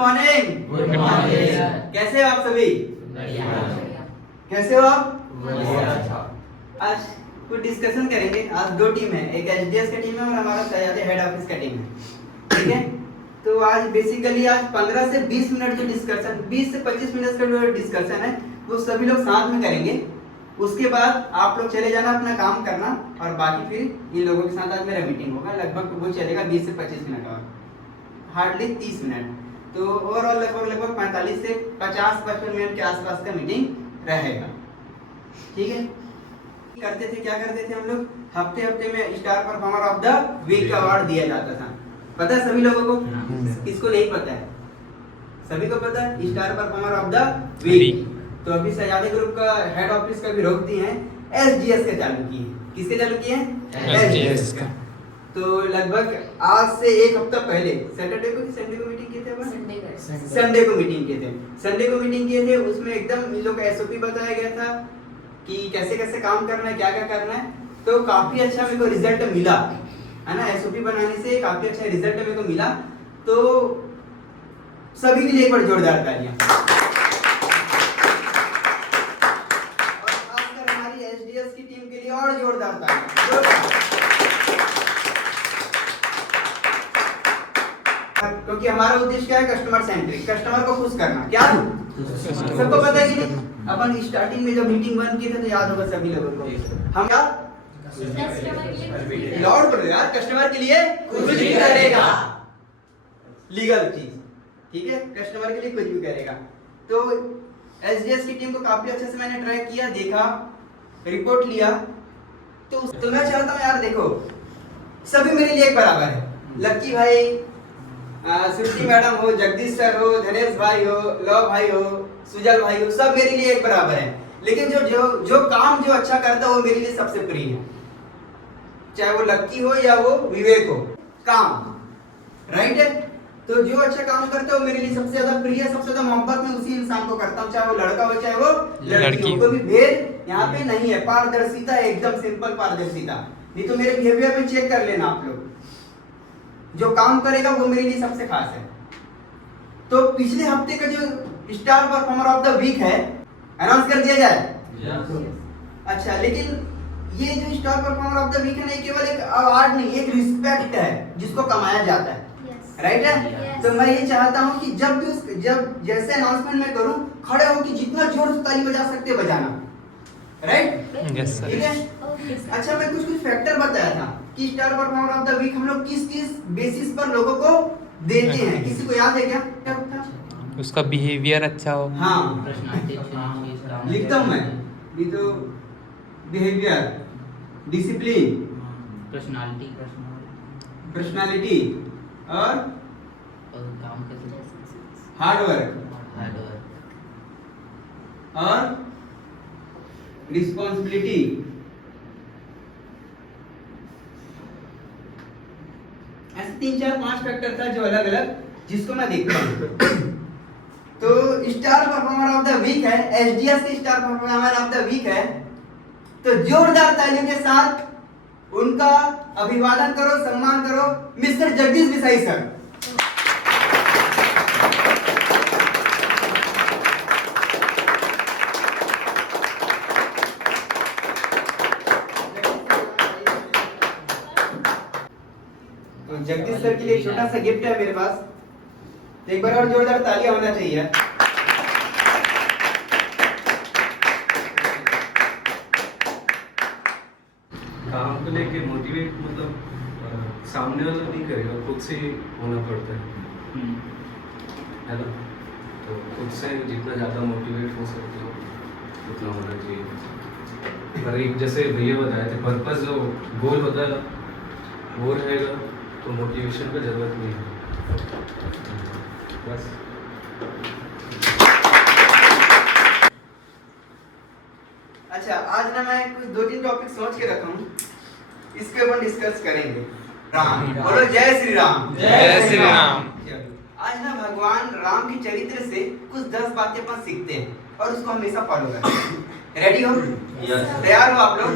Morning. Good morning. कैसे हो आप सभी? कैसे हो आप? आज कुछ डिस्कशन करेंगे। आज दो टीम है, एक एचडीएस का टीम है और हमारा सयादे हेड ऑफिस का टीम है, ठीक है। तो आज बेसिकली आज 15 से 20 मिनट जो डिस्कशन, 20 से 25 मिनट का जो डिस्कशन है वो सभी लोग साथ में करेंगे। उसके बाद आप लोग चले जाना, अपना काम करना, और बाकी फिर इन लोगों के साथ आज मेरा मीटिंग होगा। लगभग वो चलेगा 20 से 25 मिनट और हार्डली 30 मिनट। तो ओवरऑल लगभग 45 से 50-55 मिनट के आसपास का मीटिंग रहेगा, ठीक है। करते थे, क्या करते थे हम लोग, हफ्ते हफ्ते में star performer of the week का अवार्ड दिया जाता था। पता है सभी लोगों को? किसको नहीं पता है? सभी को पता है star performer of the week. तो अभी सयादे ग्रुप का हेड ऑफिस का भी रोक दिए हैं, एसडीएस के चालू किए। किसके चालू किए हैं? एसडीएस का। तो लगभग आज से एक हफ्ता पहले सैटरडे को कि संडे को मीटिंग किए थे अपन? संडे को मीटिंग किए थे। संडे को मीटिंग किए थे, उसमें एकदम इन लोग का एसओपी बताया गया था कि कैसे कैसे काम करना है, क्या क्या करना है। तो काफी अच्छा मेरे को रिजल्ट मिला, है ना। एसओपी बनाने से काफी अच्छा रिजल्ट मेरे को मिला। तो सभी के लिए एक बार जोरदार तालियां। और खासकर हमारी एसडीएस की टीम के लिए और जोरदार तालियां, क्योंकि हमारा उद्देश्य क्या है? कस्टमर सेंट्रिक, कस्टमर को खुश करना। क्या सबको पता है कि नहीं? अपन स्टार्टिंग में जब मीटिंग बंद किए थे तो याद होगा सभी लोगों को, हम क्या लॉर्ड बोल रहे यार, कस्टमर के लिए कुछ भी करेगा, लीगल चीज, ठीक है। कस्टमर के लिए कुछ भी करेगा। तो एसडीएस की टीम को काफी अच्छे से मैंने ट्राई किया, देखा, रिपोर्ट लिया। तो मैं चाहता हूँ यार, देखो सभी मेरे लिए एक बराबर है। लक्की भाई, श्रुति मैडम हो, जगदीश सर हो, धनेश भाई हो, लव भाई हो, सुजल भाई हो, सब मेरे लिए एक बराबर है। लेकिन जो काम जो अच्छा करता है वो मेरे लिए सबसे प्रिय है, चाहे वो लक्की हो या वो विवेक हो। काम राइट है। तो जो अच्छा काम करता है वो मेरे लिए सबसे ज्यादा प्रिय है, सबसे ज्यादा मोहब्बत में उसी इंसान को करता हूँ, चाहे वो लड़का हो चाहे वो लड़की हो। कोई भी भेद यहाँ पे नहीं है, पारदर्शिता है, एकदम सिंपल पारदर्शिता। नहीं तो मेरे बिहेवियर में चेक कर लेना आप लोग, जो काम करेगा वो मेरे लिए सबसे खास है। तो पिछले हफ्ते का जो star performer of the week है, अनाउंस कर दिया जाए? अच्छा, लेकिन ये जो star performer of the week है ना, ये केवल एक अवार्ड नहीं, एक रिस्पेक्ट है जिसको कमाया जाता है, राइट है। तो मैं ये चाहता हूँ कि जब जैसे अनाउंसमेंट मैं करूँ, खड़े हो कि जितना जोर से ताली बजा सकते बजाना, राइट? Yes sir. ठीक है। अच्छा, मैं कुछ फैक्टर बताया था कि star performer of the week हम लोग किस बेसिस पर लोगों को देते हैं। किसी को याद है क्या? क्या था? उसका बिहेवियर अच्छा हो। हाँ, लिखता हूँ मैं भी तो, बिहेवियर, डिसिप्लिन, पर्सनालिटी और हार्ड वर्क और रिस्पॉन्सिबिलिटी। ऐसे 3-4-5 फैक्टर था जो अलग अलग, जिसको मैं देखता हूँ। तो star performer of the week है, एसडीएस की star performer of the week है। तो जोरदार तालियों के साथ उनका अभिवादन करो, सम्मान करो, मिस्टर जगदीश बिसाई सर। तो जगदीश सर के लिए छोटा सा गिफ्ट है मेरे पास, तो एक बार और जोरदार तालियां होना चाहिए। काम को लेके मोटिवेट, मतलब सामने वाला नहीं करेगा, खुद से ही होना पड़ता है ना। तो खुद से जितना ज़्यादा मोटिवेट हो सकते हो उतना होना चाहिए। पर एक जैसे भैया बताए थे, पर्पस जो गोल होता है वो रहेगा तो मोटिवेशन का ज़रूरत नहीं है, बस। अच्छा, आज ना मैं कुछ 2-3 टॉपिक सोच के रखा हूँ, इसके ऊपर डिस्कस करेंगे। राम बोलो, जय श्री राम। जय श्री राम। आज ना भगवान राम के चरित्र से कुछ 10 बातें अपन सीखते हैं और उसको हमेशा फॉलो करते हैं। रेडी हो? तैयार हो आप लोग?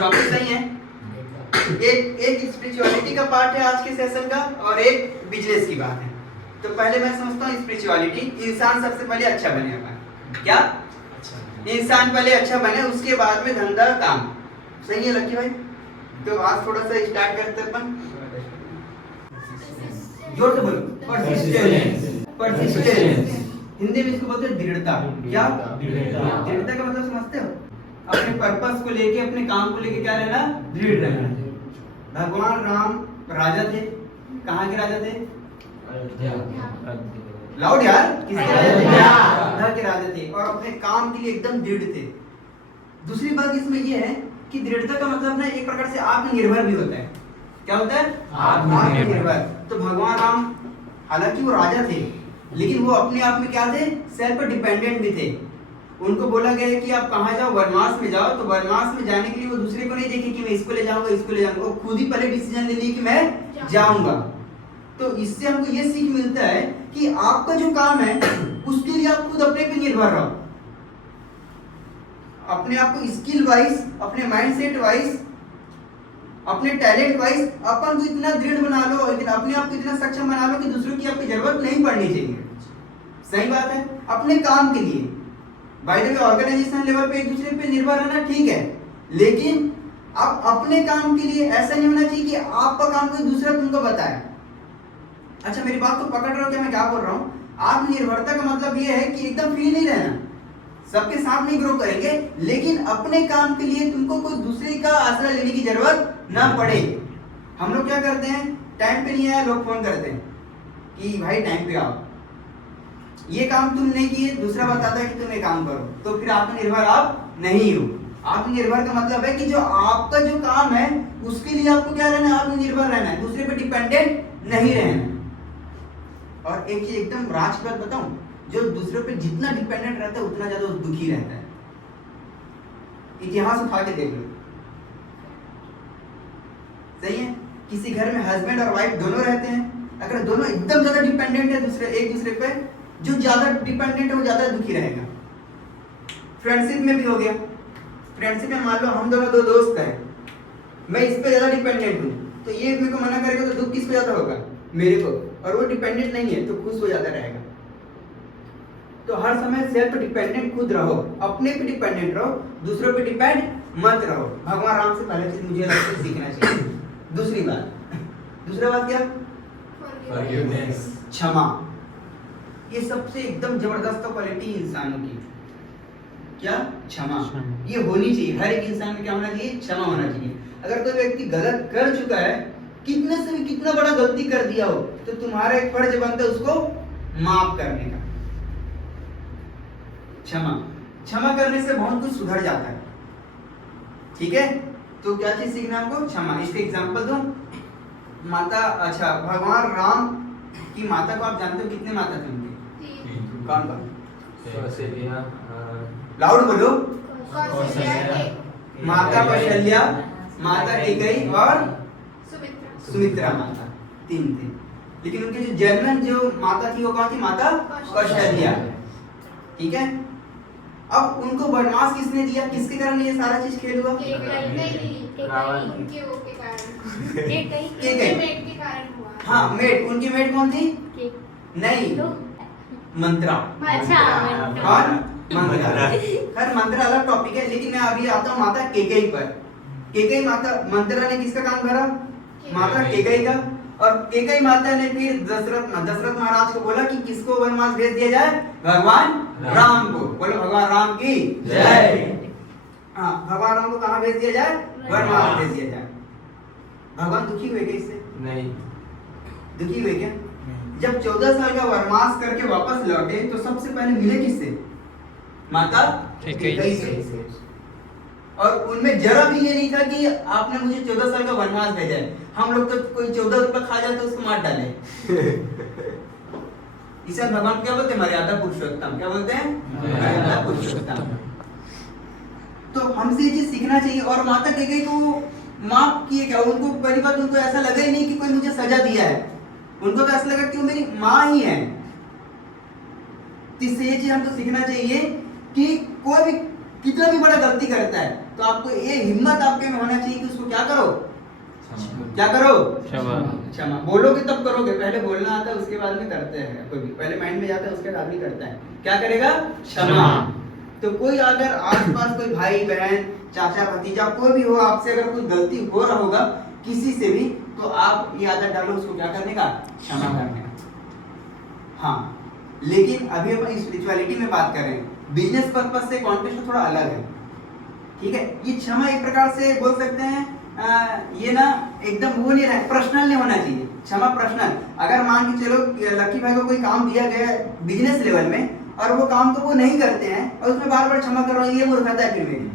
टॉपिक सही है। एक स्पिरिचुअलिटी का पार्ट है आज के सेशन का और एक बिजनेस की बात है। तो पहले मैं समझता हूँ स्पिरिचुअलिटी, इंसान सबसे पहले अच्छा बने हमारा। क्या इंसान पहले अच्छा बने, उसके बाद में धंधा काम। सही है लकी भाई? तो आज थोड़ा सा स्टार्ट करते हैं अपन। जोर से बोलो। परसिस्टेंस। हिंदी में इसको बोलते हैं दृढ़ता। क्या? दृढ़ता का मतलब समझते हो? अपने पर्पस को लेके, अपने काम को लेके क्या रहना? दृढ़ रहना। भगवान राम राजा थे। कहाँ के राजा थे? लाउड यार। किसके राजा थे? अयोध्या के राजा थे और अपने काम के लिए एकदम दृढ़ थे। दूसरी बात इसमें यह है कि दृढ़ता का मतलब ना एक प्रकार से आत्मनिर्भर भी होता है। क्या होता है? आत्मनिर्भर। तो भगवान राम हालांकि वो राजा थे, लेकिन वो अपने आप में क्या थे? सेल्फ डिपेंडेंट भी थे। उनको बोला गया है कि आप कहाँ जाओ? वनवास में जाओ। तो वनवास में जाने के लिए वो दूसरे को नहीं देखे कि मैं इसको ले जाऊंगा, इसको ले जाऊंगा। वो खुद ही पहले डिसीजन ले लिए कि मैं जाऊंगा। तो इससे हमको ये सीख मिलता है कि आपका जो काम है उसके लिए आप खुद अपने पे निर्भर रहो। अपने आप को स्किल वाइज, अपने माइंडसेट वाइज, अपने टैलेंट वाइज अपन को इतना दृढ़ बना लो, अपने आप को इतना सक्षम बना लो कि दूसरों की आपकी जरूरत नहीं पड़नी चाहिए। सही बात है? अपने काम के लिए by the way organization level पे एक दूसरे पे निर्भर रहना ठीक है, लेकिन आप अपने काम के लिए ऐसा नहीं होना चाहिए कि आपका काम कोई दूसरा तुमको बताए। अच्छा मेरी बात को पकड़ रहे हो क्या मैं क्या बोल रहा हूँ? आत्मनिर्भरता का मतलब ये है कि एकदम फ्री नहीं रहना, सबके साथ नहीं ग्रो करेंगे, लेकिन अपने काम के लिए तुमको कोई दूसरे का आसरा लेने की जरूरत ना पड़े। हम लोग क्या करते हैं? टाइम पे नहीं आया, लोग फोन करते हैं कि भाई टाइम पे आओ, ये काम तुम नहीं किए, दूसरा बताता है कि तुम ये काम करो, तो फिर आत्मनिर्भर आप नहीं हो। आत्मनिर्भर का मतलब है कि जो आपका जो काम है उसके लिए आपको क्या रहना है? आत्मनिर्भर रहना है, दूसरे पे डिपेंडेंट नहीं रहना। और एक चीज एकदम राज की बात बताऊं, जो दूसरे पे जितना डिपेंडेंट रहता है उतना ज्यादा दुखी रहता है। इतिहास उठा के देख लो। सही है? किसी घर में हस्बैंड और वाइफ दोनों रहते हैं, अगर दोनों एकदम ज्यादा डिपेंडेंट है एक दूसरे पे, जो ज्यादा डिपेंडेंट है वो ज्यादा दुखी रहेगा। फ्रेंडशिप में भी हो गया। फ्रेंडशिप में मान लो हम दोनों दो दोस्त हैं, मैं इस पे ज्यादा डिपेंडेंट हूँ, तो ये मेरे को मना करेगा तो दुख किस पे ज्यादा होगा? मेरे को। और वो डिपेंडेंट नहीं है तो खुश हो ज्यादा रहेगा। तो हर समय सेल्फ डिपेंडेंट खुद रहो, अपने पे डिपेंडेंट रहो, दूसरों पे डिपेंड मत रहो। भगवान राम से पहले चीज मुझे लगता है सीखना चाहिए। दूसरी बात क्या? क्षमा। ये सबसे एकदम जबरदस्त क्वालिटी इंसानों की। क्या? क्षमा। ये होनी चाहिए हर एक इंसान में। क्या होना चाहिए? क्षमा होना चाहिए। अगर कोई व्यक्ति गलत कर चुका है, कितने से भी कितना बड़ा गलती कर दिया हो, तो तुम्हारा एक फर्ज बनता है उसको माफ करने का। क्षमा करने से बहुत कुछ सुधर जाता है। ठीक है? तो क्या चीज सीखना आपको? क्षमा। इसके एग्जांपल दूं? माता, अच्छा भगवान राम की माता को आप जानते हो? कितने माता थे उनके? कौन? लाउड बोलो। माता कौशल्या, माता कैकेयी और सुमित्रा माता, 3 थे। लेकिन उनकी जो जन्म जो माता थी वो कौन थी? माता कौशल्या। ठीक है? अब उनको वनवास किसने दिया? किसके कारण ये सारा चीज खेल हुआ? हाँ मेट। उनकी मेट कौन थी? नहीं, मंत्रा। कौन? मंत्रा। खैर मंत्रा अलग टॉपिक है, लेकिन मैं अभी आता हूँ माता कैकेयी पर। कैकेयी माता, मंत्रा ने किसका काम भरा? माता कैकेयी का। और कैकेयी माता ने फिर दशरथ महाराज को बोला कि किसको वनवास भेज दिया जाए? भगवान राम को। बोलो भगवान राम की जय। हाँ, भगवान राम को कहाँ भेज दिया जाए? वनवास भेज दिया जाए। भगवान दुखी हुए क्या इससे? नहीं। दुखी हुए क्या? जब 14 साल का वनवास करके वापस लौटे तो सबसे पहले मिले किससे? माता कैकेयी से। और उनमें जरा भी ये नहीं था कि आपने मुझे 14 साल का वनवास भेजा है। हम लोग तो कोई 14 रुपए खा जाए तो उसको मार डाले। इसे भगवान क्या बोलते हैं? मर्यादा पुरुषोत्तम। क्या बोलते हैं? मर्यादा पुरुषोत्तम। तो हमसे ये चीज सीखना चाहिए। और माता कैकेयी को माफ किए क्या? उनको पहली बात, उनको ऐसा लगा ही नहीं कि कोई मुझे सजा दिया है। उनको तो ऐसा लगा कि वो मेरी माँ ही है। इससे ये चीज हमको सीखना चाहिए कि कोई भी कितना भी बड़ा गलती करता है तो आपको ये हिम्मत आपके में होना चाहिए कि उसको क्या करो? क्या करो? क्षमा। क्षमा बोलोगे तब करोगे, पहले बोलना आता है उसके बाद में करते हैं, कोई भी पहले माइंड में जाता है उसके बाद में करता है। क्या करेगा? क्षमा। तो कोई अगर आसपास कोई भाई बहन चाचा भतीजा कोई भी हो, आपसे अगर कोई गलती हो रहा होगा किसी से भी, तो आप ये आदत डालो उसको क्या करने का? क्षमा करने का। हाँ, लेकिन अभी अपन स्पिरिचुअलिटी में बात कर रहे हैं, बिजनेस पर्पस से कॉन्टेक्स्ट थोड़ा अलग है, ठीक है। ये क्षमा एक प्रकार से बोल सकते हैं ये ना एकदम वो नहीं रहा, पर्सनल नहीं होना चाहिए क्षमा, पर्सनल। अगर मान के चलो लकी भाई को कोई काम दिया गया है बिजनेस लेवल में और वो काम तो वो नहीं करते हैं और उसमें बार बार क्षमा कर रहा हूँ, ये मूर्खता है फिर मेरी।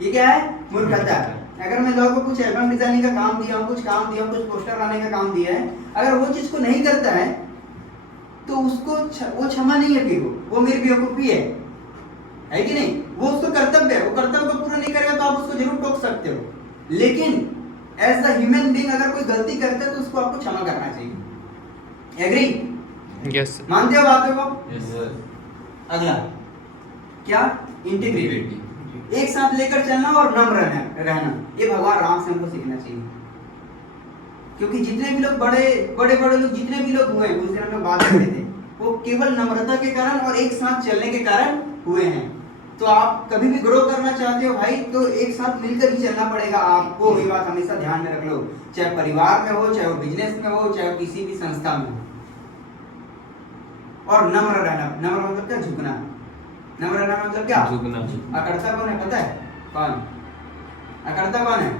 ये क्या है? मूर्खता। अगर मैं लोगों को कुछ एल्बम डिजाइनिंग का काम दिया हूँ, कुछ काम दिया हूँ, कुछ पोस्टर बनाने का काम दिया है, अगर वो चीज को नहीं करता है तो उसको वो क्षमा नहीं है, फिर वो मेरी बेवकूफी है कि नहीं? वो उसको कर्तव्य है, वो कर्तव्य को पूरा नहीं करेगा तो आप उसको जरूर टोक सकते हो, लेकिन एज अ ह्यूमन बीइंग अगर कोई गलती करता है तो उसको आपको क्षमा करना चाहिए। एग्री? यस मानते हो बातों को? Yes, sir. अगला क्या? इंटीग्रिटी, एक साथ लेकर चलना और नम्र रहना। ये भगवान राम से हमको सीखना चाहिए, क्योंकि जितने भी लोग बड़े लोग जितने भी लोग हुए उस दिन हम लोग बात कर रहे थे, वो केवल नम्रता के कारण और एक साथ चलने के कारण हुए हैं। तो आप कभी भी ग्रो करना चाहते हो भाई, तो एक साथ मिलकर ही चलना पड़ेगा आपको। ये बात हमेशा ध्यान में रख लो, चाहे परिवार में हो, चाहे वो बिजनेस में हो, चाहे किसी भी संस्था में हो। और नम्र रहना, नम्र मतलब क्या? झुकना। नम्र रहना मतलब क्या? झुकना। अकड़ता कौन है पता है? कौन अकड़ता कौन है?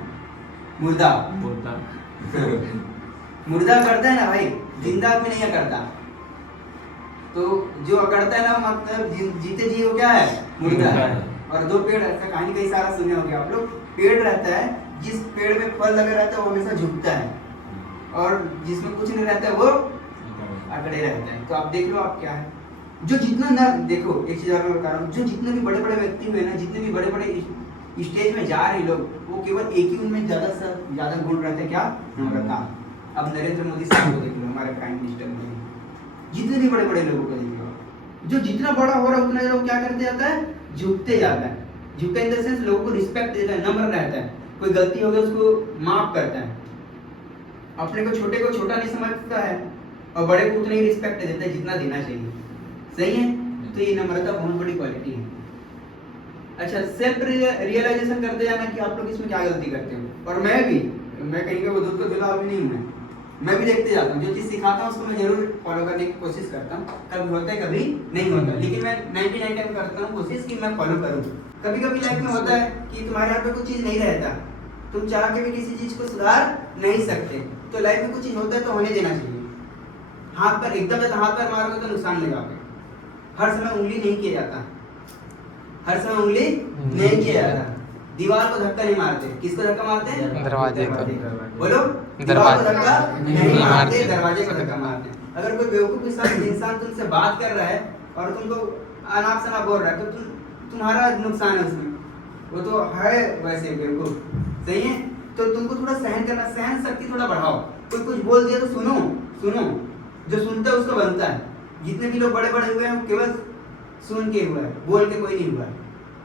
मुर्दा। मुर्दा करता है ना भाई, जिंदा आदमी नहीं करता। तो जो अकड़ता है ना मतलब जीते जी वो क्या है? मुर्दा है। और दो पेड़, ऐसा कहानी कई सारा सुने होंगे आप लोग। पेड़ रहता है, जिस पेड़ में फल लगा रहता है वो हमेशा झुकता है, और जिसमें कुछ नहीं रहता है वो अकड़े रहते हैं। तो आप देख लो आप क्या है, जो जितना ना देखो, एक चीज और मैं बता रहा हूँ, जो जितने भी बड़े बड़े व्यक्ति हुए ना, जितने भी बड़े बड़े स्टेज में जा रहे लोग, वो केवल एक ही उनमें ज्यादा गुण रहते हैं, क्या? नम्रता। अब नरेंद्र मोदी साहब को देख लो, हमारे प्राइम मिनिस्टर मोदी, जितने भी बड़े बड़े लोगों को देख लो, जो जितना बड़ा हो रहा है उतना लोग क्या करते जाता है? झुकते जाता है। झुकता इन द सेंस लोगों को रिस्पेक्ट देता है, नम्र रहता है, कोई गलती हो गई उसको माफ करता है, अपने को छोटे को छोटा नहीं समझता है और बड़े को उतना ही रिस्पेक्ट देता है जितना देना चाहिए। सही है? तो ये नम्रता बहुत बड़ी क्वालिटी है। अच्छा, सेल्फ रियलाइजेशन करते जाना कि आप लोग इसमें क्या गलती करते हो। और मैं कहीं का वो दूध का दूल्हा भी नहीं हूँ, मैं भी देखते जाता हूँ, जो चीज़ सिखाता हूँ उसको मैं जरूर फॉलो करने की कोशिश करता हूँ। कभी होता है कभी नहीं होता, लेकिन मैं 99 टाइम करता हूँ कोशिश कि मैं फॉलो करूँ। कभी कभी लाइफ में होता है कि तुम्हारे हाथ में कुछ चीज़ नहीं रहता, तुम चाह के भी किसी चीज़ को सुधार नहीं सकते, तो लाइफ में कुछ चीज़ होता है तो होने देना चाहिए। हाथ पर एकदम हाथ पर मारोगे तो नुकसान लगाओगे। हर समय उंगली नहीं किया जाता, हर समय उंगली नहीं किया जाता। दीवार को धक्का नहीं मारते, किसको धक्का मारते हैं? दरवाजे को। बोलो, दीवार को धक्का नहीं मारते, दरवाजे को धक्का मारते हैं। अगर कोई बेवकूफ इंसान तुमसे बात कर रहा है और तुमको अनाप शनाप बोल रहा है, तो तुम्हारा नुकसान है उसमें, वो तो है वैसे बेवकूफ। सही है? तो तुमको थोड़ा सहन करना, सहन शक्ति थोड़ा बढ़ाओ। कोई कुछ बोल दिया तो सुनो, जो सुनता है उसको बनता है। जितने भी लोग बड़े बड़े हुए हैं केवल सुन के हुआ है, बोल के कोई नहीं हुआ है,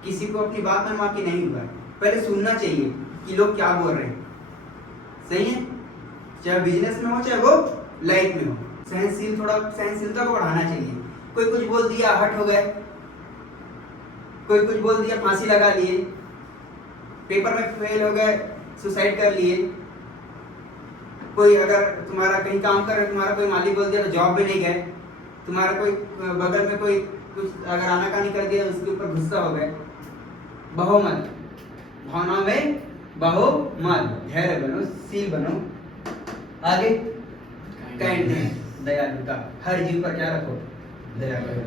किसी को अपनी बात मनवा के नहीं हुआ है। पहले सुनना चाहिए कि लोग क्या बोल रहे हैं। सही है? चाहे बिजनेस में हो चाहे वो लाइफ में हो, सहनशीलता को बढ़ाना चाहिए। कोई कुछ बोल दिया हट हो गए, कोई कुछ बोल दिया फांसी लगा लिए, पेपर में फेल हो गए सुसाइड कर लिए। कोई अगर तुम्हारा कहीं काम कर रहे, तुम्हारा कोई मालिक बोल दिया तो जॉब भी नहीं गए। तुम्हारा कोई बगल में कोई कुछ अगर आनाकानी कर दिया उसके ऊपर गुस्सा हो गए। बहुमत, भावना में बहुमत, धैर्य बनो, शील बनो। आगे काइंडनेस, दयालुता। हर जीव पर क्या रखो? दया करो।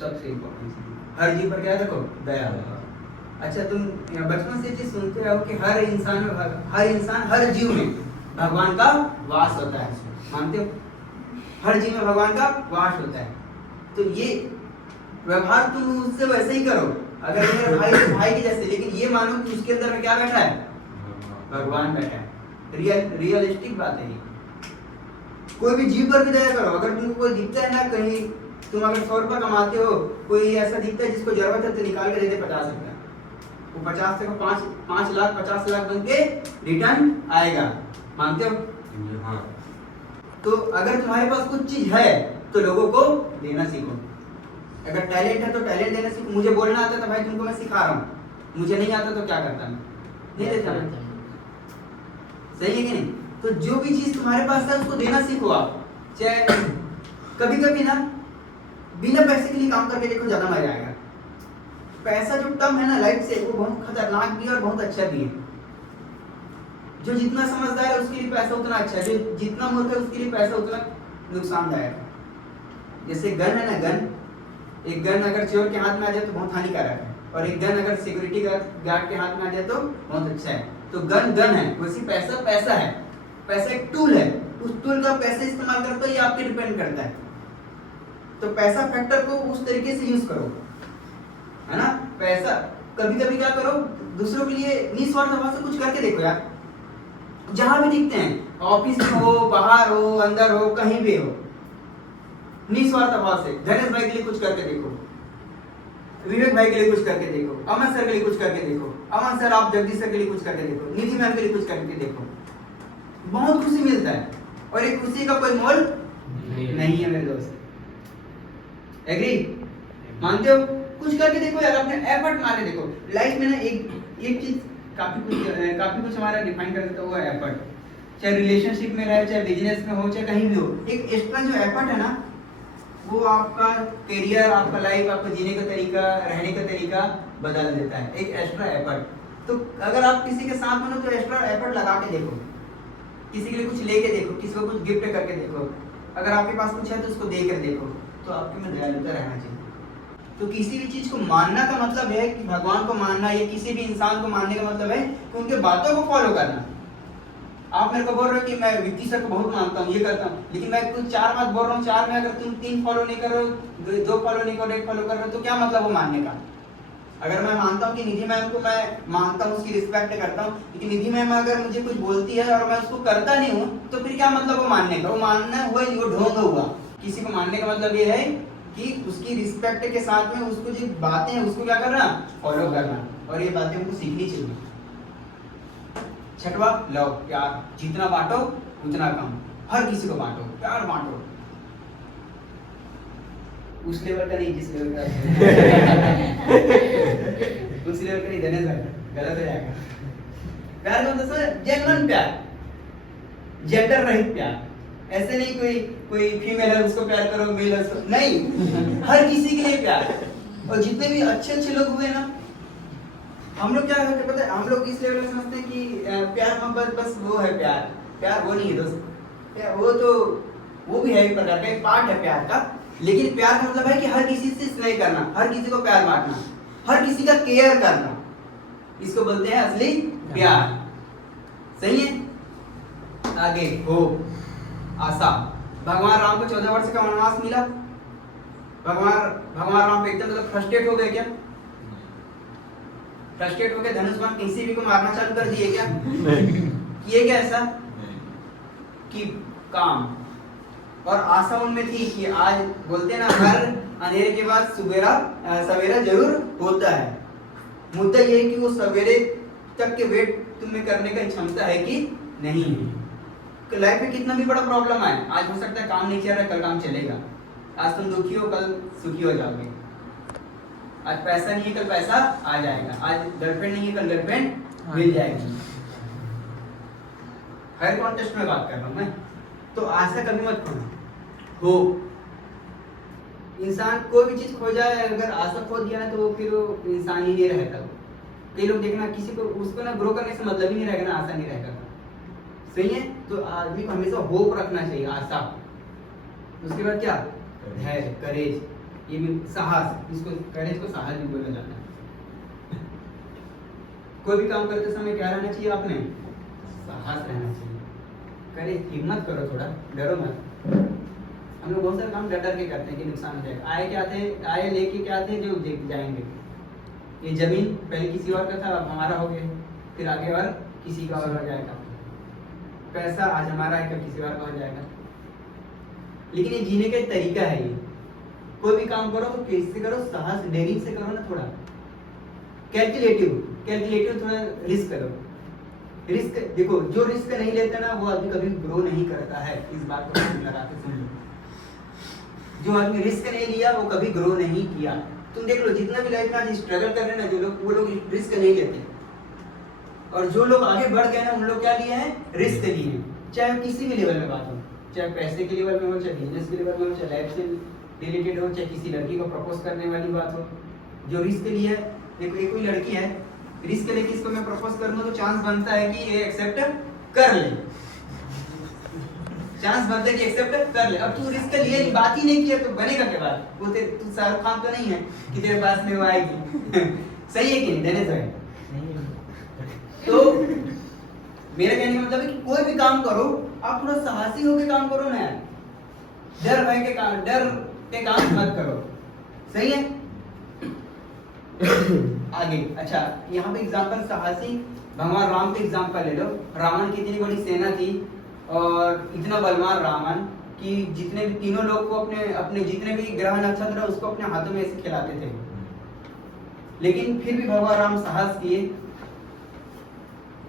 सबसे इम्पोर्टेंट, हर जीव पर क्या रखो? दया। अच्छा, तुम बचपन से चीज सुनते हो कि हर इंसान हर जीव में भगवान का वास होता है, मानते हो? हर जीव में भगवान का वास होता है। तो ये व्यवहार तुम उससे वैसे ही करो, अगर मेरे भाई से भाई के जैसे, लेकिन ये मानो कि उसके अंदर में क्या बैठा है? भगवान बैठा है। रियलिस्टिक बात है ये। कोई भी जीव पर भी दया करो। अगर तुमको कोई दिखता है ना, कहीं तुम अगर 100 रुपये कमाते हो, कोई ऐसा दिखता है जिसको जरूरत है तो निकाल के दे दे 50 रुपया, वो 50 से 5 लाख 50 लाख बन के रिटर्न आएगा, मानते हो? हाँ तो अगर तुम्हारे पास कुछ चीज है तो लोगों को देना सीखो। अगर टैलेंट है तो टैलेंट देना सीखो। मुझे बोलना आता था भाई, तुमको मैं सिखा रहा हूँ। मुझे नहीं आता तो क्या करता मैं? नहीं देता मैं। सही है कि नहीं? तो जो भी चीज तुम्हारे पास है उसको देना सीखो आप। चाहे कभी कभी ना बिना पैसे के लिए काम करके देखो, ज्यादा मजा आएगा। पैसा जो टर्म है ना लाइफ से, वो बहुत खतरनाक भी है और बहुत अच्छा भी है। जो जितना समझदार है उसके लिए पैसा उतना अच्छा है, जो जितना मूर्ख है उसके लिए पैसा उतना नुकसानदायक है। जैसे गन है ना, गन, एक गन अगर चोर के हाथ में आ जाए तो बहुत हानिकारक है, और एक गन अगर सिक्योरिटी गार्ड के हाथ में आ जाए तो बहुत अच्छा है। तो गन गन है, वैसे पैसा पैसा है। पैसा एक टूल है, उस टूल का पैसे इस्तेमाल करते हो ये आप पे डिपेंड करता है। तो पैसा फैक्टर को उस तरीके से यूज करो, है ना। पैसा कभी कभी क्या करो, दूसरों के लिए निस्वार्थ भाव से कुछ करके देखो यार। जहां भी दिखते हैं, ऑफिस में हो, बाहर हो, अंदर हो, कहीं भी हो, निस्वार्थ भाव से धनेश भाई के लिए कुछ करके देखो, विवेक भाई के लिए कुछ करके देखो, अमन सर के लिए कुछ करके देखो। अमन सर आप जगदीश सर के लिए कुछ करके देखो, निधि मैम के लिए कुछ करके देखो, बहुत खुशी मिलता है। और एक खुशी का कोई मोल नहीं है मेरे दोस्त। एग्री? मानते हो? कुछ करके देखो यार, अपने एफर्ट मारे देखो। लाइफ में ना एक चीज काफी कुछ हमारा डिफाइन कर देता है, वो है एफर्ट। चाहे रिलेशनशिप में रहे, चाहे बिजनेस में हो, चाहे कहीं भी हो, एक एक्स्ट्रा जो एफर्ट है ना, वो आपका करियर, आपका लाइफ, आपका जीने का तरीका, रहने का तरीका बदल देता है। एक एक्स्ट्रा एफर्ट। तो अगर आप किसी के साथ हो तो एक्स्ट्रा एफर्ट लगा के देखो, किसी के लिए कुछ लेके देखो, किसी को कुछ गिफ्ट करके देखो। अगर आपके पास कुछ है तो उसको दे कर देखो, तो आपके में दयालुता रहना चाहिए। तो किसी भी चीज को मानना का मतलब है कि भगवान को मानना, या किसी भी इंसान को मानने का मतलब है कि उनके बातों को फॉलो करना। आप मेरे को बोल रहे हो कि मैं विक्की सर को बहुत मानता हूँ, ये करता हूँ, लेकिन मैं कुछ 4 बात बोल रहा हूँ, 4 में अगर तुम 3 फॉलो नहीं कर रहे हो, 2 फॉलो नहीं कर रहे हो, 1 फॉलो कर रहे हो, तो क्या मतलब वो मानने का? अगर मैं मानता हूँ कि निधि मैम को मैं मानता हूँ, उसकी रिस्पेक्ट करता हूँ, लेकिन निधि मैम अगर मुझे कुछ बोलती है और मैं उसको करता नहीं हूँ, तो फिर क्या मतलब वो मानने का? वो मानना हुआ नहीं, वो ढोंग हुआ। किसी को मानने का मतलब ये है कि उसकी रिस्पेक्ट के साथ में उसको जो बातें हैं उसको क्या करना? फॉलो करना। और ये बातें उनको सीखनी चाहिए। छठवा, लव, प्यार। जितना बांटो उतना कम। हर किसी को बांटो, प्यार बांटो। उस लेवल का नहीं जिस लेवल का उस लेवल का नहीं देने से गलत हो जाएगा। प्यार का मतलब जेन्युइन प्यार, जेंडर रहित प्यार। ऐसे नहीं कोई फीमेल है उसको प्यार करो, मेल है उसको नहीं, हर किसी के लिए प्यार। और जितने भी अच्छे अच्छे लोग हुए ना, हम लोग क्या करते पता है, हम लोग इस लेवल में समझते हैं कि प्यार मोहब्बत बस वो है प्यार। प्यार वो नहीं है दोस्त। वो तो वो भी है एक प्रकार का, एक पार्ट है प्यार का। लेकिन प्यार का मतलब है कि हर किसी से स्नेह करना, हर किसी को प्यार बांटना, हर किसी का केयर करना, इसको बोलते हैं असली प्यार। सही है? आगे हो आशा। भगवान राम को 14 वर्ष का वनवास मिला। भगवान राम एकदम मतलब फ्रस्ट्रेट हो गए क्या? फ्रस्ट्रेट हो गए, धनुष बाण किसी भी को मारना चालू कर दिए क्या? किए क्या ऐसा? कि काम और आशा उनमें थी कि आज बोलते हैं ना, हर अंधेरे के बाद सवेरा जरूर होता है। मुद्दा ये है कि वो सवेरे तक के वेट तुम्हें करने का क्षमता है कि नहीं है। लाइफ में कितना भी बड़ा प्रॉब्लम आए, आज हो सकता है काम नहीं चल रहा, कल काम चलेगा। आज तुम दुखी हो, कल सुखी हो जाओगे। आज पैसा नहीं है, कल पैसा आ जाएगा। आज गर्लफ्रेंड नहीं है, कल गर्लफ्रेंड मिल जाएगी। हर कॉन्टेस्ट में बात कर रहा हूँ मैं। तो आशा कभी मत खोना। हो इंसान कोई भी चीज खो जाए, अगर आशा खो दिया है तो फिर वो इंसान ही नहीं रहता। कई लोग देखना, किसी को उसको ना ग्रो करने से मतलब ही नहीं रहेगा ना, आशा नहीं रहेगा। सही है? तो आदमी को हमेशा होप रखना चाहिए, आशा। उसके बाद क्या? धैर्य, करेज, ये भी साहस। इसको करेज को साहस भी बोला जाता है। कोई भी काम करते समय क्या रहना चाहिए? आपने साहस रहना चाहिए। करेज, हिम्मत करो, थोड़ा डरो मत। हम लोग बहुत सारे काम डर के करते हैं कि नुकसान हो जाएगा। आए लेके क्या आते हैं जो देख जाएंगे। ये जमीन पहले किसी और का था, अब हमारा हो गया, फिर आगे और किसी का और हो जाएगा। पैसा आज हमारा है, कल किसी और का हो जाएगा। लेकिन ये जीने का एक तरीका है। ये कोई भी काम करो तो कैसे करो? साहस, डेयरिंग से करो ना, थोड़ा कैलकुलेटिव थोड़ा रिस्क करो। रिस्क देखो, जो रिस्क नहीं लेता ना वो आदमी कभी ग्रो नहीं करता है। इस बात को ध्यान लगा के सुन लो। जो आदमी रिस्क नहीं लिया वो कभी ग्रो नहीं किया। तुम देख लो जितना भी लाइफ में आज स्ट्रगल कर रहे हैं ना जो लोग, वो लोग रिस्क नहीं लेते। और जो लोग आगे बढ़ गए ना उन लोग क्या लिए हैं? रिस्क लिए हैं। चाहे किसी भी लेवल में बात हो, चाहे पैसे के लेवल में हो, चाहे बिजनेस के लेवल में हो, चाहे लाइफ से रिलेटेड हो, चाहे किसी लड़की को प्रपोज करने वाली बात हो, जो रिस्क लिए है। देखो एक कोई लड़की है, रिस्क लेके इसको मैं प्रपोज कर दूं तो चांस बनता है कि ये एक्सेप्ट कर ले, चांस बनता है कि एक्सेप्ट कर ले। अब तू रिस्क लिए बात ही नहीं किया तो बनेगा क्या बात? वो तू शाहरुख खान तो नहीं है कि तेरे पास में वो आएगी। सही है कि नहीं? देने तो है। तो मेरा कहने का मतलब है कि कोई भी काम करो आप थोड़ा साहसी होकर काम करो ना यार। डर के काम मत करो। सही है? आगे अच्छा, यहाँ पे एग्जांपल साहसी भगवान राम के एग्जांपल ले लो। रावण की इतनी बड़ी सेना थी और इतना बलवान रावण कि जितने भी तीनों लोग को अपने जितने भी ग्रह नक्षत्र उसको अपने हाथों में ऐसे खिलाते थे, लेकिन फिर भी भगवान राम साहस किए।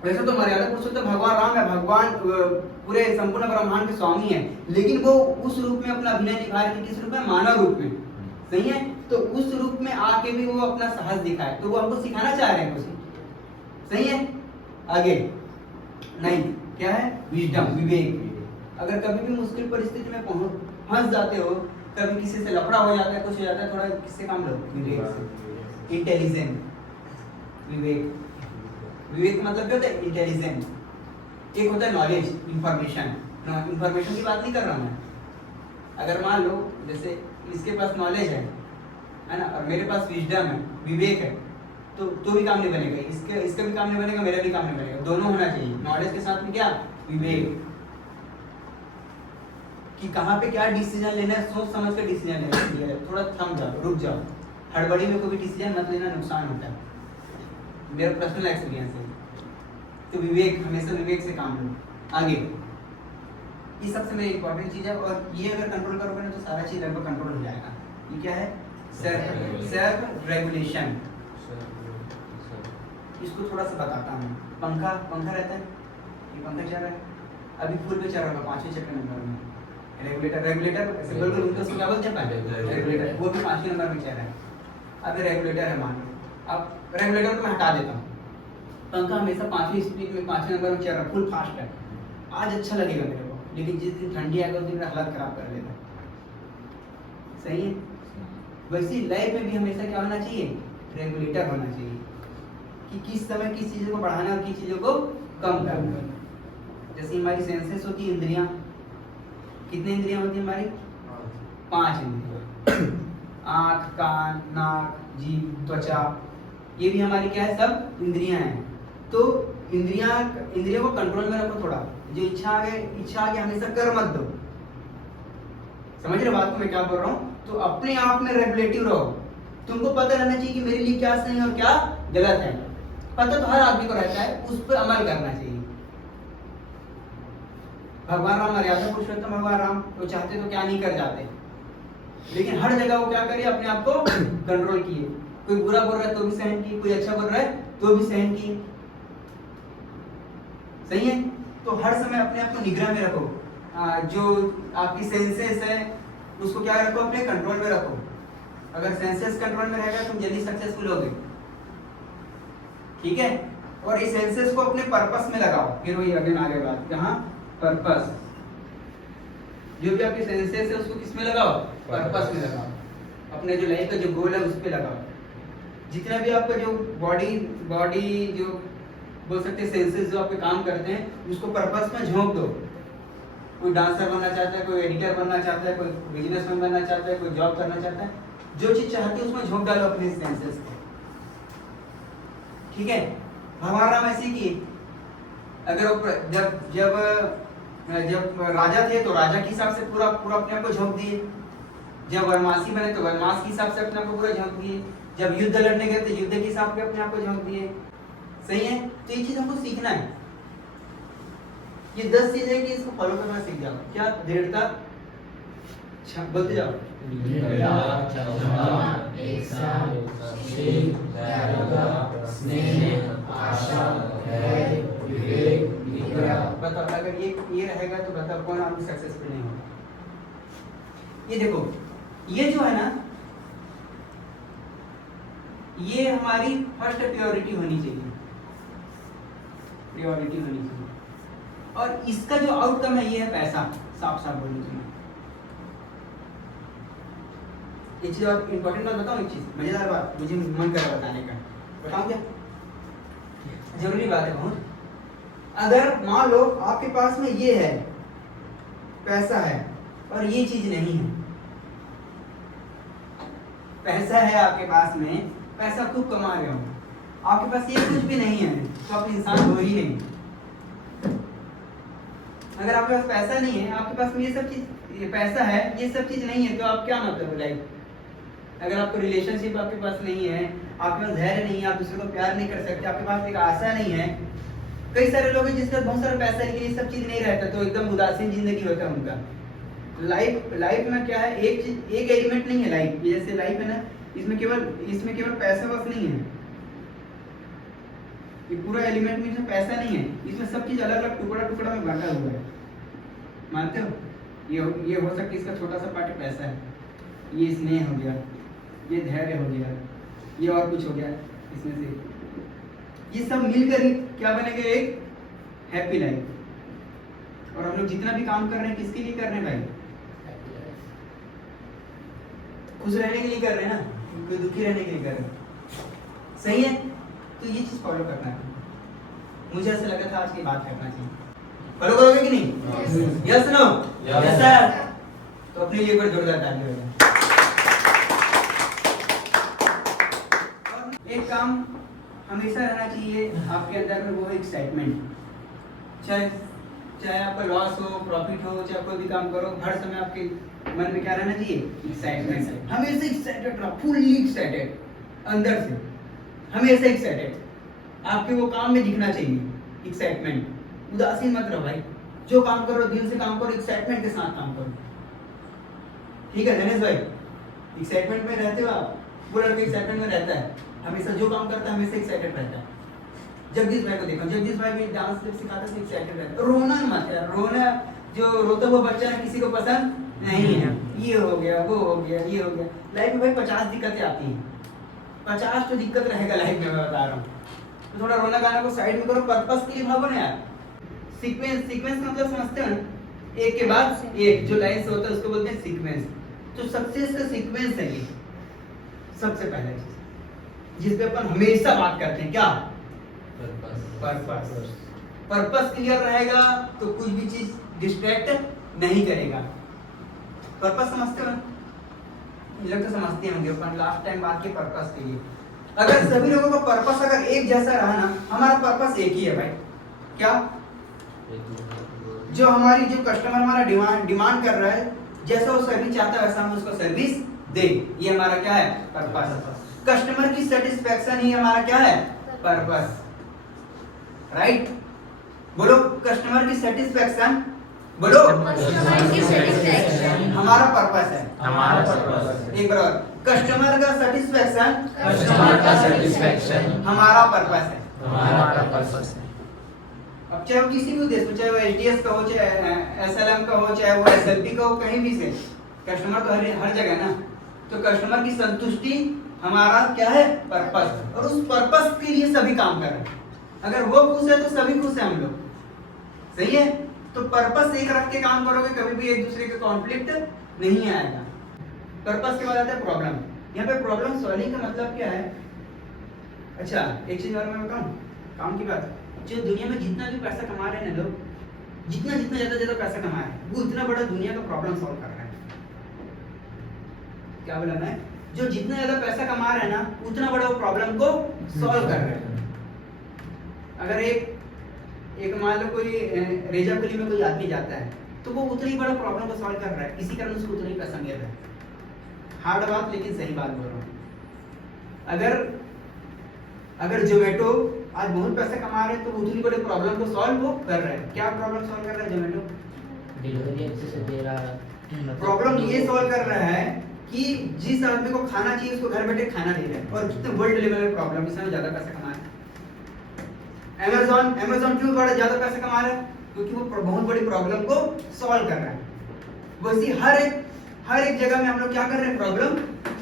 वैसे तो मर्यादा पुरुषोत्तम भगवान राम है, भगवान पूरे संपूर्ण ब्रह्मांड के स्वामी है, लेकिन वो उस रूप में अपना अभिनय निभा रहे थे। किस रूप में? मानव रूप में। सही है? तो उस रूप में आके भी वो अपना साहस दिखाए, तो वो हमको सिखाना चाह रहे हैं कुछ। सही है? आगे नहीं क्या है? विजडम, विवेक। अगर कभी भी मुश्किल परिस्थिति में फंस जाते हो, कभी किसी से लफड़ा हो जाता है, कुछ हो जाता है, थोड़ा किससे काम लो? विवेक से। इंटेलिजेंट, विवेक। विवेक मतलब क्या होता है? इंटेलिजेंट। एक होता है नॉलेज, इंफॉर्मेशन। इंफॉर्मेशन की बात नहीं कर रहा मैं। अगर मान लो जैसे इसके पास नॉलेज है ना, और मेरे पास विजडम है, विवेक है, तो भी काम नहीं बनेगा। इसका भी काम नहीं बनेगा, मेरा भी काम नहीं बनेगा। दोनों होना चाहिए। नॉलेज के साथ में क्या? विवेक। कि कहाँ पे क्या डिसीजन लेना है, सोच समझ कर डिसीजन लेना है। थोड़ा थम जाओ, रुक जाओ। हड़बड़ी में कोई भी डिसीजन मत लेना, नुकसान होता है। मेरा पर्सनल एक्सपीरियंस है। तो विवेक, हमेशा विवेक से काम लो। आगे ये सबसे मेरी इंपॉर्टेंट चीज है, और ये अगर कंट्रोल करोगे ना तो सारा चीज लगभग कंट्रोल हो जाएगा। ये क्या है? Self regulation. इसको थोड़ा सा बताता हूँ। पंखा रहता है, ये पंखा चल रहा है, अभी फुल पे चल रहा है 5वें चक्र नंबर में। रेगुलेटर ऐसे बिल्कुल उनको क्या बोलते हैं? रेगुलेटर। वो भी 5वें नंबर में चल रहा है। अब रेगुलेटर है मान लो, अब रेगुलेटर को मैं हटा देता हूँ। पंखा हमेशा 5वीं स्पीड में 5वें नंबर में चल रहा है, फुल फास्ट है। आज अच्छा लगेगा मेरे को, लेकिन जिस दिन ठंडी आएगा उस दिन मेरा हालत खराब कर देगा। सही है? वैसे लाइफ में भी हमेशा क्या होना चाहिए? रेगुलेटर होना चाहिए कि किस समय किस चीज़ों को बढ़ाना और किस चीज़ों को कम करना। जैसे हमारी सेंसेस होती है, इंद्रियां। कितनी इंद्रियां होती है हमारी? 5 इंद्रियां। आँख, कान, नाक, जीभ, त्वचा, ये भी हमारी क्या है? सब इंद्रियां हैं। तो इंद्रियों को कंट्रोल में रखो थोड़ा। जो इच्छा आगे हमेशा कर मत दो। समझ रहे बात को मैं क्या बोल रहा हूँ? तो अपने आप में रेगुलेटिव रहो। तुमको पता रहना चाहिए कि मेरे लिए क्या सही है और क्या गलत है। पता तो हर आदमी को रहता है, उस पर अमल करना चाहिए। भगवान राम मर्यादा पुरुषोत्तम भगवान राम वो चाहते तो क्या नहीं कर जाते, लेकिन हर जगह वो क्या करे? अपने आप को कंट्रोल किए। कोई बुरा बोल रहा है तो भी सहन किए, कोई अच्छा बोल रहा है तो भी सहन किए। सही है? तो हर समय अपने आप को निगरान में रखो। जो आपकी सेंसेस है उसको क्या रखो? अपने कंट्रोल में रखो। अगर सेंसेस कंट्रोल में रहेगा तुम जल्दी सक्सेसफुल होगे। ठीक है? और इस सेंसेस को अपने पर्पस में लगाओ। फिर वही अगेन आगे बात, कहाँ? पर्पस। जो भी आपके सेंसेस है उसको किस में लगाओ? पर्पस में लगाओ। अपने जो लाइफ का जो गोल है उस पे लगाओ। जितना भी आपका जो बॉडी जो बोल सकते हैं सेंसेस जो आपके काम करते हैं उसको पर्पस में झोंक दो। कोई डांसर बनना चाहता है, कोई एडिटर बनना चाहता है, कोई बिजनेसमैन बनना चाहता है, कोई जॉब करना चाहता है, जो चीज चाहते है उसमें झोंक डालो अपने सेंसेस को। ठीक है? भगवान राम ऐसे किए। अगर जब राजा थे तो राजा के हिसाब से पूरा अपने आप को झोंक दिए। जब वनवासी बने तो वनवास के हिसाब से अपने आप को पूरा झोंक दिए। जब युद्ध लड़ने गए तो युद्ध के हिसाब से अपने आप को झोंक दिए। सही है? तो ये चीज हमको सीखना है। ये 10 चीजें हैं कि इसको फॉलो करना सीख जाओ। क्या? दृढ़ता, बोलते जाओ। स्नेह, आशा, धैर्य, बताओ अगर ये रहेगा तो बताओ कौन आदमी सक्सेसफुल नहीं होगा। ये देखो ये जो है ना ये हमारी फर्स्ट प्रायोरिटी होनी चाहिए, प्रायोरिटी होनी चाहिए। और इसका जो आउटकम है ये है पैसा, साफ साफ बोलने चाहिए। एक चीज और इम्पोर्टेंट बात बताऊं, एक चीज मजेदार बात मुझे मन कर रहा बताने का, बताऊं क्या? जरूरी बात है बहुत। अगर मान लो आपके पास में ये है पैसा है और ये चीज नहीं है, पैसा है आपके पास में, पैसा खूब कमा रहे हो, आपके पास ये कुछ भी नहीं है तो आप इंसान हो ही नहीं। अगर आपके पास पैसा नहीं है, आपके पास में ये सब चीज, ये पैसा है, ये सब चीज नहीं है तो आप क्या मतलब लाइफ? अगर आपको रिलेशनशिप आपके पास नहीं है, आपके पास धैर्य नहीं है, आप दूसरे को प्यार नहीं कर सकते, आपके पास एक आशा नहीं है। कई सारे लोग हैं जिसके पास बहुत सारा पैसा है लेकिन ये सब चीज नहीं रहता तो एकदम उदासीन जिंदगी होता है उनका। लाइफ में क्या है, एक चीज, एक एलिमेंट नहीं है लाइफ, जैसे लाइफ है ना, इसमें केवल पैसा बस नहीं है, ये पूरा एलिमेंट में पैसा नहीं है, इसमें सब चीज अलग अलग टुकड़ा टुकड़ा में बांटा हुआ है। मानते हो? ये हो सकता है इसका छोटा सा पार्ट पैसा है, ये स्नेह हो गया, ये धैर्य हो गया, ये और कुछ हो गया, इसमें से ये सब मिलकर क्या बनेगा? एक हैप्पी लाइफ। और हम लोग जितना भी काम कर रहे हैं किसके लिए कर रहे हैं भाई? खुश रहने के लिए कर रहे हैं ना, कोई दुखी रहने के लिए कर रहे हैं। सही है? तो ये चीज फॉलो करना है। मुझे ऐसा लगा था आज की बात करना चाहिए। फॉलो करोगे कि नहीं? Yes no? Yes sir. तो अपने लिए कोई जोरदार ताली हो जाए। एक काम हमेशा रहना चाहिए आपके अंदर में, वो है एक्साइटमेंट। चाहे आपका लॉस हो, प्रॉफिट हो, चाहे कोई भी काम करो, हर समय आपके मन में क्या रहना चाहिए? एक्साइटमेंट। हमेशा एक्साइटेड रहो, फुल्ली एक्साइटेड, अंदर से हमेशा एक्साइटेड। आपके वो काम में दिखना चाहिए एक्साइटमेंट। उदासीन मत रहो भाई, जो काम करो दिल से काम करो, एक्साइटमेंट के साथ काम करो। ठीक है दिनेश भाई? एक्साइटमेंट में रहते हो आप? वो लड़का एक्साइटमेंट में रहता है, हमेशा जो काम करता है हमेशा एक्साइटेड रहता है। जगदीश भाई को देखो, जगदीश भाई भी डांस जब सिखाता है एक्साइटेड रहता है। रोना मत यार, रोना, जो रोता हुआ बच्चा है किसी को पसंद नहीं है। ये हो गया, वो हो गया, ये हो गया। लाइफ में भाई 50 दिक्कतें आती हैं, 50 तो दिक्कत रहेगा लाइफ में, मैं बता रहा हूँ। तो थोड़ा रोना गाना को साइड में करो, पर्पस के लिए भागो ना यार। सीक्वेंस का मतलब समझते हो ना? एक के बाद एक जो लाइन से होता है उसको बोलते हैं सीक्वेंस। तो सक्सेस का सीक्वेंस है ये सबसे पहला चीज जिस पे अपन हमेशा बात करते हैं। क्या? पर्पस क्लियर रहेगा तो कुछ भी चीज डिस्ट्रैक्ट नहीं करेगा। पर्पस समझते हो? ये लोग तो समझते होंगे, अपन लास्ट टाइम बात की पर्पस के लिए। अगर सभी लोगों का पर्पस अगर एक जैसा रहा ना, हमारा पर्पस एक ही है भाई। क्या? जो हमारी जो कस्टमर हमारा डिमांड कर रहा है, जैसा वो सर्विस चाहता है वैसा हम उसको सर्विस दे, ये हमारा क्या है? पर्पस। कस्टमर की सेटिस्फैक्शन ही हमारा क्या है? पर्पस। राइट? बोलो कस्टमर की सेटिस्फैक्शन, बोलो हमारा पर्पस है। हमारा पर्पस एक बार कस्टमर का सेटिस्फैक्शन हमारा पर्पस है। हमारा पर्पस है। अब चाहे वो किसी भी उद्देश्य, चाहे वो एचडीएस का हो, चाहे एसएलएम का हो, चाहे वो एसएलपी का हो, कहीं भी से कस्टमर तो हर जगह ना। तो कस्टमर की संतुष्टि हमारा क्या है? पर्पस। और उस पर्पस के लिए सभी काम कर रहे हैं। अगर वो खुश है तो सभी खुश है हम लोग। सही है? तो पर्पस एक रख के काम करोगे, कभी भी एक दूसरे के कॉन्फ्लिक्ट नहीं आएगा। पर्पस के बाद आता है प्रॉब्लम। यहाँ पे प्रॉब्लम सॉल्विंग का मतलब क्या है? अच्छा एक चीज और मैं बताऊं, काम की बात। जो दुनिया में जितना भी पैसा कमा रहे हैं ना लोग, जितना ज्यादा पैसा कमा रहे हैं, वो इतना बड़ा दुनिया का प्रॉब्लम सॉल्व कर रहा है। क्या बोला मैं? जो जितना ज्यादा पैसा कमा रहे हैं ना, उतना बड़ा वो प्रॉब्लम को सॉल्व कर रहे हैं। अगर एक मान लो कोई रेजापुरी में कोई आदमी जाता है तो वो उतना ही बड़ा प्रॉब्लम को सॉल्व कर रहा है, इसी कारण उसको उतना ही पैसा मिल रहा है। हार्ड बात लेकिन सही बात बोल रहा हूँ। अगर जोमेटो आज बहुत पैसा कमा रहे हैं तो उतनी बड़े प्रॉब्लम को सॉल्व वो कर रहे हैं। क्या प्रॉब्लम सॉल्व कर रहा है जोमेटो? डिलीवरी अच्छे से दे रहा है। प्रॉब्लम ये सॉल्व कर रहा है कि जिस आदमी को खाना चाहिए उसको घर बैठे खाना दे रहा है। और कितने वर्ल्ड लेवल में प्रॉब्लम, इसमें ज्यादा पैसा कमा रहे हैं। अमेज़न क्यों बड़ा ज्यादा पैसा कमा रहा है? क्योंकि वो बहुत बड़ी प्रॉब्लम को सॉल्व कर रहा है। वैसे हर एक जगह में हम लोग क्या कर रहे हैं? प्रॉब्लम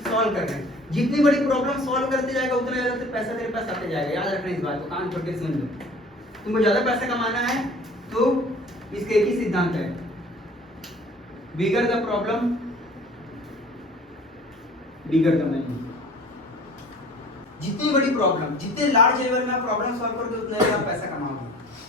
सॉल्व कर रहे हैं। जितनी बड़ी प्रॉब्लम सॉल्व करते जाएगा उतना ज्यादा पैसा तेरे पास आते जाएगा। याद रखना इस बात को, कान खोल के सुन लो। तुमको ज्यादा पैसा कमाना है तो इसका एक ही सिद्धांत है, bigger the problem bigger the money. जितनी बड़ी प्रॉब्लम, जितने लार्ज लेवल में आप प्रॉब्लम सॉल्व करोगे उतना ज्यादा पैसा कमाओगे।